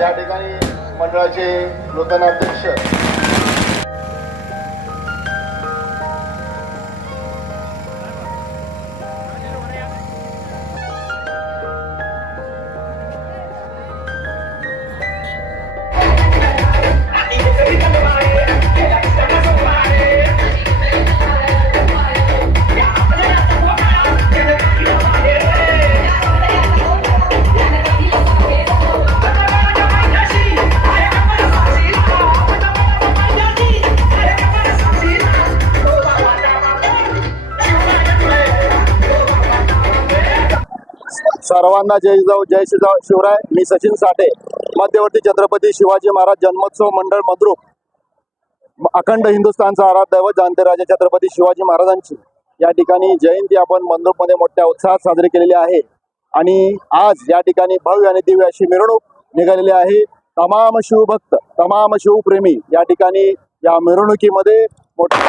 या ठिकाणी मंडळाचे नूतन अध्यक्ष सर्वांना जय जाऊ जय शिवराय शिवराय मी सचिन साठे मध्यवर्ती छत्रपती शिवाजी महाराज जन्मोत्सव मंडळ मद्रुप अखंड हिंदुस्थानचा आराध्य जानते जाणते छत्रपती शिवाजी महाराजांची. या ठिकाणी जयंती आपण मंद्रुपमध्ये मोठ्या उत्साहात साजरी केलेली आहे. आणि आज या ठिकाणी भव्य आणि दिव्य अशी मिरवणूक निघालेली आहे. तमाम शिवभक्त तमाम शिवप्रेमी या ठिकाणी या मिरवणुकीमध्ये मोठ्या